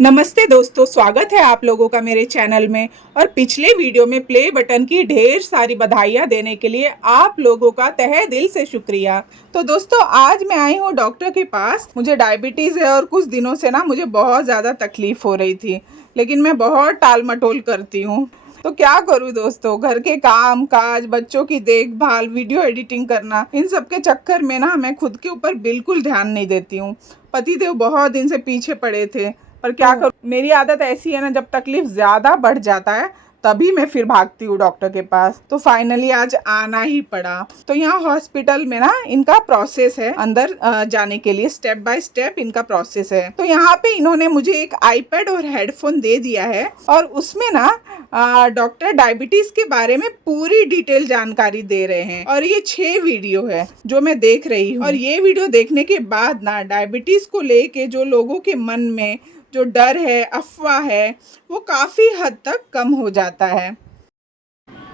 नमस्ते दोस्तों, स्वागत है आप लोगों का मेरे चैनल में। और पिछले वीडियो में प्ले बटन की ढेर सारी बधाइयाँ देने के लिए आप लोगों का तहे दिल से शुक्रिया। तो दोस्तों, आज मैं आई हूँ डॉक्टर के पास। मुझे डायबिटीज़ है और कुछ दिनों से ना मुझे बहुत ज़्यादा तकलीफ़ हो रही थी, लेकिन मैं बहुत टाल मटोल करती हूँ। तो क्या करूँ दोस्तों, घर के काम काज, बच्चों की देखभाल, वीडियो एडिटिंग करना, इन सब के चक्कर में ना मैं खुद के ऊपर बिल्कुल ध्यान नहीं देती हूँ। पतिदेव बहुत दिन से पीछे पड़े थे, पर क्या करूँ, मेरी आदत ऐसी है ना, जब तकलीफ ज़्यादा बढ़ जाता है तभी मैं फिर भागती हूँ डॉक्टर के पास। तो फाइनली आज आना ही पड़ा। तो यहाँ हॉस्पिटल में ना इनका प्रोसेस है, अंदर जाने के लिए स्टेप बाय स्टेप इनका प्रोसेस है। तो यहाँ पे इन्होंने मुझे एक आईपैड और हेडफोन दे दिया है, और उसमें ना डॉक्टर डायबिटीज के बारे में पूरी डिटेल जानकारी दे रहे हैं। और ये 6 वीडियो है जो मैं देख रही हूँ। और ये वीडियो देखने के बाद ना डायबिटीज को लेके जो लोगों के मन में जो डर है, अफवाह है, वो काफ़ी हद तक कम हो जाता है।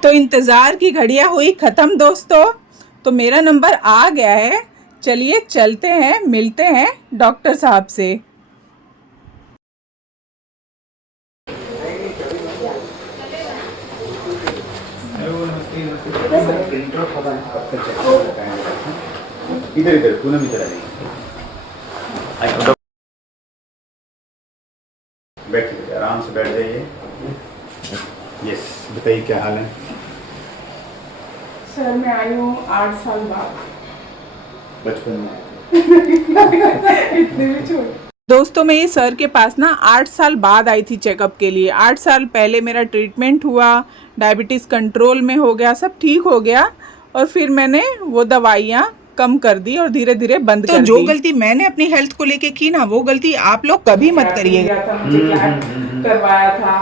तो इंतज़ार की घड़ियां हुई ख़त्म दोस्तों। तो मेरा नंबर आ गया है। चलिए चलते हैं, मिलते हैं डॉक्टर साहब से। इधर इधर पूनम इधर आ जाइए। बैठिए, आराम से बैठ जाइए। यस, बताइए क्या हाल है? सर मैं आई हूँ 8 साल बाद। बचपन में इतने भी छोटे। दोस्तों, मैं ये सर के पास ना 8 साल बाद आई थी चेकअप के लिए। 8 साल पहले मेरा ट्रीटमेंट हुआ, डायबिटीज़ कंट्रोल में हो गया, सब ठीक हो गया। और फिर मैंने वो दवाइयाँ कम कर दी और धीरे धीरे बंद कर दी। जो गलती मैंने अपनी हेल्थ को लेके की ना, वो गलती आप लोग कभी मत करिएगा। करवाया था,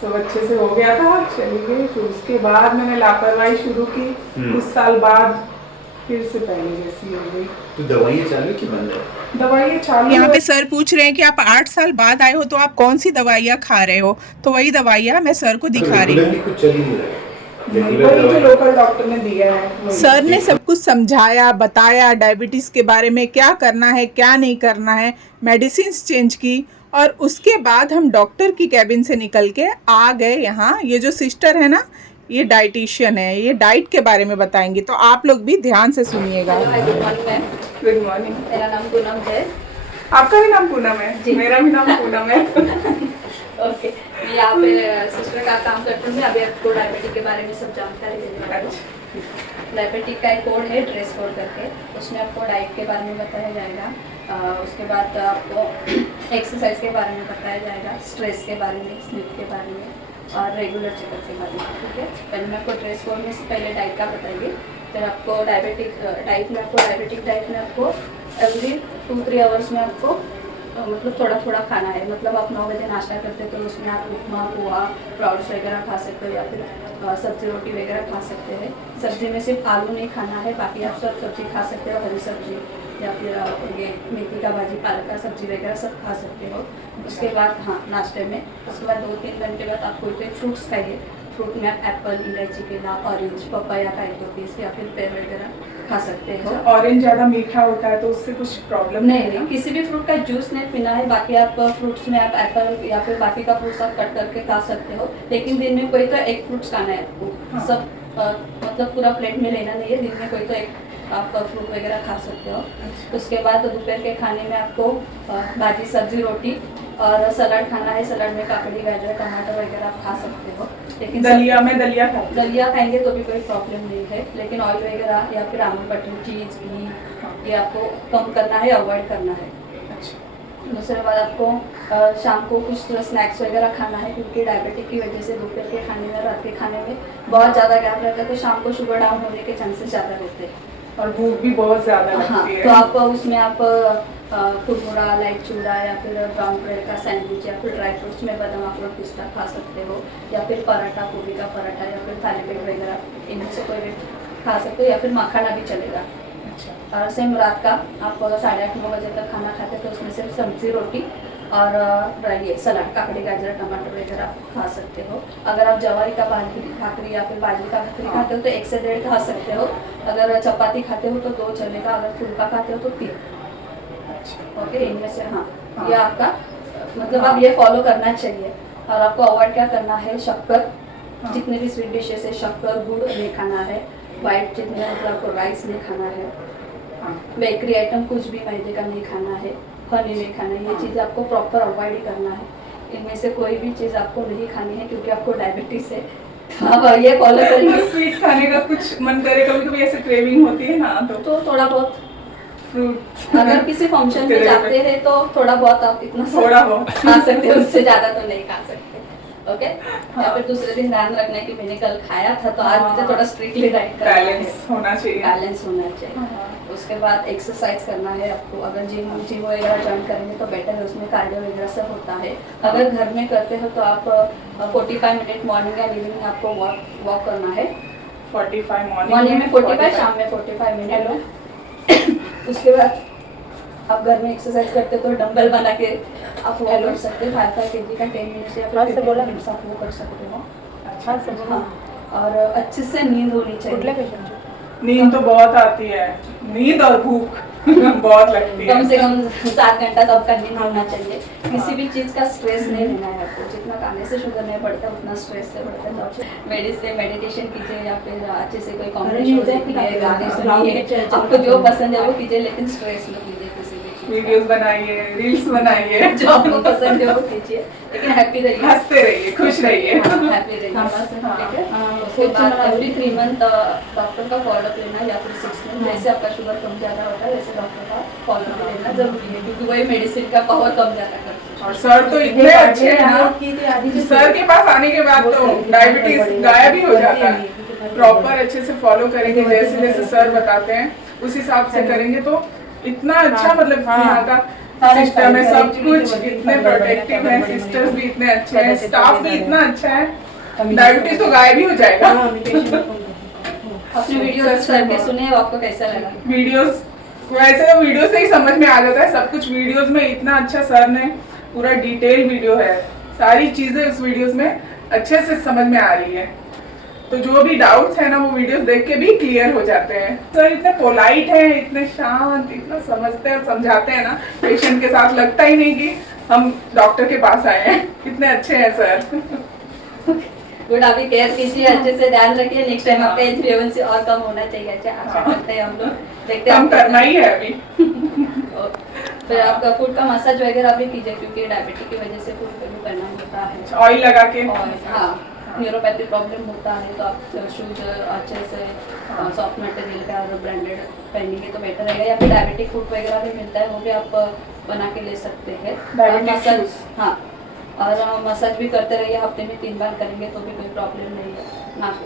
सब अच्छे से हो गया था, चली गई। फिर उसके बाद मैंने लापरवाही शुरू की। कुछ साल बाद फिर से पहले जैसी हो गई। तो दवाइयाँ चालू की बंद है? दवाइयाँ चालू। यहाँ पे सर पूछ रहे हैं कि आप 8 साल बाद आए हो तो आप कौन सी दवाइयाँ खा रहे हो। तो वही दवाइयाँ मैं सर को दिखा रही हूँ। कुछ चल ही नहीं रहा है। जो लोकल डॉक्टर ने दिया है। सर ने सब कुछ समझाया, बताया, डायबिटीज़ के बारे में क्या करना है क्या नहीं करना है, मेडिसिन चेंज की। और उसके बाद हम डॉक्टर की कैबिन से निकल के आ गए यहाँ। ये जो सिस्टर है ना, ये डाइटिशियन है, ये डाइट के बारे में बताएंगी। तो आप लोग भी ध्यान से सुनिएगा। Good morning ma'am. Good morning. मेरा नाम पूनम है। आपका भी नाम पूनम है जी? मेरा भी नाम पूनम है। ओके, मैं यहाँ पे सिस्टर का काम करती हूँ। अभी आपको डायबिटीज के बारे में सब जानकारी देने वाली हूँ। डायबिटीज का एक कोड है, ड्रेस कोड करके, उसमें आपको डाइट के बारे में बताया जाएगा। उसके बाद आपको एक्सरसाइज के बारे में बताया जाएगा, स्ट्रेस के बारे में, स्लीप के बारे में, और रेगुलर चेकअप के बारे में। ठीक है, पहले मैं आपको ड्रेस कोड में से पहले डाइट का बताएंगे। फिर आपको डायबिटिक डाइट में आपको एवरी 2-3 आवर्स में आपको मतलब थोड़ा थोड़ा खाना है। मतलब आप 9 बजे नाश्ता करते हो तो उसमें आप उपमा, पोहा, स्प्राउट्स वगैरह खा सकते हो, या फिर सब्जी रोटी वगैरह खा सकते हैं। सब्जी में सिर्फ आलू नहीं खाना है, बाकी आप सब सब्जी खा सकते हो, हरी सब्जी या फिर ये मेथी का भाजी, पालक का सब्जी वगैरह सब खा सकते हो। उसके बाद हाँ, नाश्ते में उसके बाद 2-3 घंटे बाद आप कोई तो फ्रूट्स खाइए। फ्रूट में आप एप्पल, इलायची, केला, ऑरेंज, पपाया का 1-2 पीस या फिर पेड़ वगैरह खा सकते हो। ऑरेंज ज़्यादा मीठा होता है तो उससे कुछ प्रॉब्लम नहीं, किसी भी फ्रूट का जूस नहीं पीना है। बाकी आप फ्रूट्स में आप एप्पल या फिर बाकी का फ्रूट्स आप कट करके खा सकते हो, लेकिन दिन में कोई तो एक फ्रूट्स खाना है आपको। हाँ। सब मतलब पूरा प्लेट में लेना नहीं है, दिन में कोई तो एक आप फ्रूट वगैरह खा सकते हो। उसके बाद दोपहर के खाने में आपको भाजी, सब्जी, रोटी और सलाद खाना है। सलाद में काकड़ी, गाजर, टमाटर वगैरह आप खा सकते हो। लेकिन दलिया खाएंगे तो भी कोई प्रॉब्लम नहीं है, लेकिन ऑयल वगैरह या फिर अमूल बटर, चीज़, घी, ये आपको कम करना है, अवॉइड करना है। दूसरे बाद आपको शाम को कुछ स्नैक्स वगैरह खाना है, क्योंकि डायबिटिक की वजह से दोपहर के खाने में, रात के खाने में बहुत ज़्यादा गैप रहता है, तो शाम को शुगर डाउन होने के चांसेस ज़्यादा रहते हैं और भूख भी बहुत ज़्यादा लगती है। तो आप उसमें आप कुरमुरा, लाइट चूड़ा या फिर ब्राउन ब्रेड का सैंडविच या फिर ड्राई फ्रूट्स में बादाम, अखरोट, पिस्ता खा सकते हो, या फिर पराठा, गोभी का पराठा या फिर थालीपीठ वगैरह, इनमें से कोई भी खा सकते हो, या फिर मखाना भी चलेगा। अच्छा। और सेम रात का आप 8:30-9 बजे तक खाना खाते हो तो उसमें सिर्फ सब्जी, रोटी और ये सलाद, काकड़ी, गाजर, टमाटर वगैरह खा सकते हो। अगर आप जवारी का भाकरी या फिर बाजरी का भाकरी खाते हो तो 1 से 1.5 खा सकते हो। अगर चपाती खाते हो तो 2 चलेगा, अगर फुल्का खाते हो तो 3। अच्छा, ओके, इनमें से हाँ, ये आपका मतलब आप ये फॉलो करना चाहिए। और आपको अवॉइड क्या करना है, शक्कर, जितने भी स्वीट डिशेस है शक्कर गुड़ नहीं खाना है, वाइट जितने मतलब आपको राइस नहीं खाना है, बेकरी आइटम कुछ भी मैदे का नहीं खाना है, हनी नहीं खाना है, ये चीज़ आपको प्रॉपर अवॉइड ही करना है। इनमें से कोई भी चीज़ आपको नहीं खानी है क्योंकि आपको डायबिटीज़ है। आप ये फॉलो करेंगे। स्वीट खाने का कुछ मन करे, कभी कभी ऐसे क्रेविंग होती है ना, तो थोड़ा बहुत फ्रूट, अगर किसी फंक्शन में जाते हैं तो थोड़ा बहुत आप इतना थोड़ा बहुत खा सकते हो, उससे ज्यादा तो नहीं खा सकते। ओके, या फिर दूसरे दिन ध्यान रखना है कि मैंने कल खाया था तो आज मुझे थोड़ा स्ट्रिक्टली डाइट करना है, बैलेंस होना चाहिए। बैलेंस होना चाहिए। उसके बाद एक्सरसाइज करना है आपको। अगर जिम वगैरह ज्वाइन करेंगे तो बेटर है, उसमें कार्डियो वगैरह सब होता है। अगर घर में करते हो तो आप 45 मिनट मॉर्निंग या इवनिंग आपको वॉक करना है। 45 मॉर्निंग में 45, शाम में 45 मिनट। उसके बाद आप घर में एक्सरसाइज करते हो तो डंबल बना के आप वो कर सकते हो, 5 kg का 10 मिनट्स या फिर 15 मिनट्स आप वो कर सकते हो। अच्छा से हाँ, और अच्छे से नींद होनी चाहिए। नींद तो बहुत आती है, नींद और भूख बहुत लगती है। कम से कम 7 घंटा तो आपका नींद होना चाहिए। किसी भी चीज़ का स्ट्रेस नहीं लेना है आपको। जितना खाने से शुगर नहीं बढ़ता उतना स्ट्रेस से बढ़ता है। तो मेडिटेशन कीजिए या फिर अच्छे से कोई कॉम्बिनेशन देखिए, गाने सुनिए, आपको जो पसंद है वो कीजिए, लेकिन स्ट्रेस न कीजिए किसी भी चीज़। वीडियोस बनाइए, रील्स बनाइए, जो आपको पसंद है वो कीजिए, लेकिन हैप्पी रहिए, हंसते रहिए, खुश रहिए। हैप्पी रहिए। ठीक है। उसके बाद एवरी 3 मंथ डॉक्टर का फॉलोअप लेना या फिर 6 मंथ, जैसे आपका शुगर कम ज़्यादा होता है वैसे डॉक्टर का फॉलोअप लेना जरूरी है, क्योंकि वही मेडिसिन का पावर कम ज़्यादा करते हैं। और सर तो इतने अच्छे हैं ना, सर के पास आने के बाद तो डायबिटीज गायब ही हो जाता है। प्रॉपर अच्छे से फॉलो करेंगे, जैसे जैसे सर बताते हैं उस हिसाब से करेंगे तो इतना अच्छा, मतलब यहाँ का सिस्टम है, सब कुछ इतने प्रोटेक्टिव है, सिस्टर्स भी इतने अच्छे हैं, स्टाफ भी इतना अच्छा है, डायबिटीज तो गायब ही हो जाएगा। अपने वीडियो सर के सुने, आपको कैसा लगा? वीडियोस वैसे तो वीडियो से ही समझ में आ जाता है सब कुछ। वीडियोस में इतना अच्छा सर ने पूरा डिटेल वीडियो है, सारी चीजें उस वीडियोस में अच्छे से समझ में आ रही है, तो जो भी डाउट्स है ना वो वीडियोस देख के भी क्लियर हो जाते हैं। सर इतने पोलाइट है, इतने शांत, इतना समझते हैं, समझाते हैं ना पेशेंट के साथ, लगता ही नहीं कि हम डॉक्टर के पास आए हैं। इतने अच्छे हैं सर। गुड, अभी केयर कीजिए, अच्छे से ध्यान रखिए। नेक्स्ट टाइम आपका HbA1c और कम होना चाहिए। अच्छा, आशा करते हैं हम लोग, देखते हैं कम करना ही है अभी। फिर आपका फूड का मसाज वगैरह भी कीजिए, क्योंकि डायबिटीज की वजह से फूड पे भी करना होता है। ऑयल लगा के, और हाँ, न्यूरोपैथी प्रॉब्लम होता है तो आप शूज अच्छे से सॉफ्ट मटेरियल का और ब्रांडेड पहनेंगे तो बेटर रहेगा। या फिर डायबिटिक फूड वगैरह भी मिलता है, वो भी आप बना के ले सकते हैं। मसाज, हाँ, और मसाज भी करते रहिए, हफ्ते में 3 बार करेंगे तो भी कोई प्रॉब्लम नहीं है।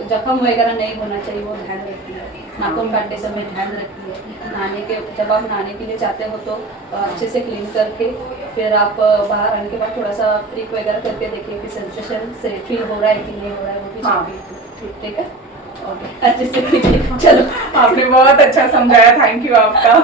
जख्म वगैरह नहीं होना चाहिए, वो ध्यान रखिए। नाखून काटते समय ध्यान रखिए। नहाने के जब आप नहाने के लिए जाते हो तो अच्छे से क्लीन करके फिर आप बाहर आने के बाद थोड़ा सा प्रिक वगैरह करके देखिए कि सेंसेशन से फील हो रहा है कि नहीं हो रहा है, वो भी चेक कीजिए। ठीक है, ओके, अच्छे से कीजिए। चलो, आपने बहुत अच्छा समझाया, थैंक यू आपका।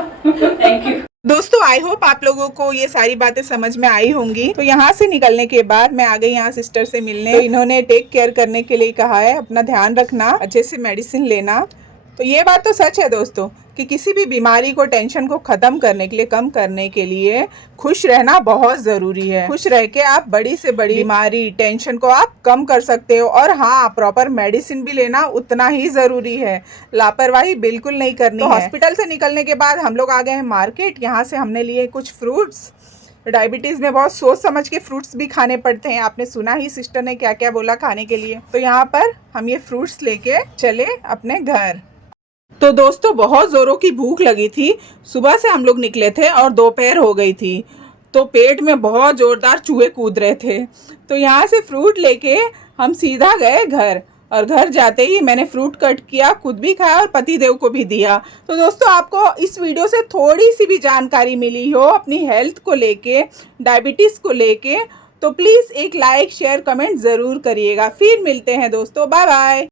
Thank you. दोस्तों, आई होप आप लोगों को ये सारी बातें समझ में आई होंगी। तो यहाँ से निकलने के बाद मैं आ गई यहाँ सिस्टर से मिलने। तो इन्होंने टेक केयर करने के लिए कहा है, अपना ध्यान रखना, अच्छे से मेडिसिन लेना। तो ये बात तो सच है दोस्तों कि किसी भी बीमारी को, टेंशन को खत्म करने के लिए, कम करने के लिए खुश रहना बहुत ज़रूरी है। खुश रह के आप बड़ी से बड़ी बीमारी, टेंशन को आप कम कर सकते हो। और हाँ, प्रॉपर मेडिसिन भी लेना उतना ही ज़रूरी है, लापरवाही बिल्कुल नहीं करनी है। हॉस्पिटल से निकलने के बाद हम लोग आ गए हैं मार्केट। यहाँ से हमने लिए कुछ फ्रूट्स। डायबिटीज़ में बहुत सोच समझ के फ्रूट्स भी खाने पड़ते हैं। आपने सुना ही सिस्टर ने क्या क्या बोला खाने के लिए। तो यहाँ पर हम ये फ्रूट्स लेके चले अपने घर। तो दोस्तों, बहुत ज़ोरों की भूख लगी थी। सुबह से हम लोग निकले थे और दोपहर हो गई थी, तो पेट में बहुत ज़ोरदार चूहे कूद रहे थे। तो यहाँ से फ्रूट लेके हम सीधा गए घर, और घर जाते ही मैंने फ्रूट कट किया, खुद भी खाया और पति देव को भी दिया। तो दोस्तों, आपको इस वीडियो से थोड़ी सी भी जानकारी मिली हो अपनी हेल्थ को लेके, डायबिटीज़ को लेके, तो प्लीज़ एक लाइक, शेयर, कमेंट ज़रूर करिएगा। फिर मिलते हैं दोस्तों, बाय बाय।